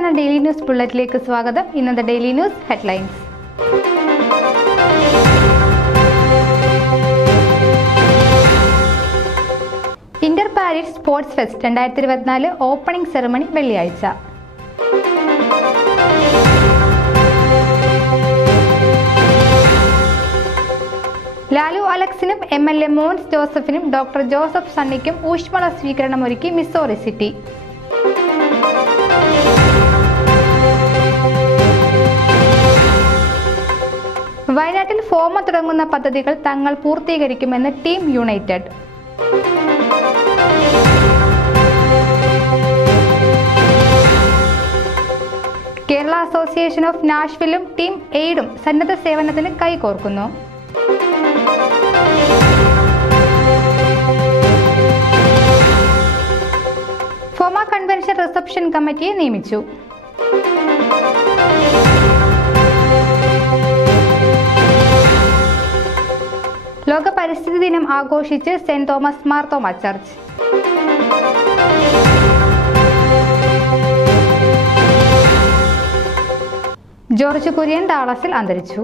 Channel daily news ബുള്ളറ്റിലേക്ക് സ്വാഗതം. ഇന്നത്തെ daily news headlines. Inter Paris sports fest 2024 opening ceremony വെള്ളിയാഴ്ച. ലാലു അലക്സിനും MLA മോൻസ് ജോസഫിനും ഡോക്ടർ ജോസഫ് സണ്ണിക്കും ഊഷ്മള സ്വീകരണമൊരുക്കി മിസോറി സിറ്റി. വയനാട്ടിൽ ഫോമ തുടങ്ങുന്ന പദ്ധതികൾ തങ്ങൾ പൂർത്തീകരിക്കുമെന്ന് team united. Kerala association of നാഷ്വില്ലും ടീം എയ്ഡും സന്നദ്ധ സേവനത്തിന് കൈകോർക്കുന്നു. ഫോമ കൺവെൻഷൻ റിസപ്ഷൻ കമ്മിറ്റിയെ നിയമിച്ചു. ലോക പരിസ്ഥിതി ദിനം ആഘോഷിച്ച് Saint Thomas Marthoma church. George Kurian ഡാളസിൽ അന്തരിച്ചു.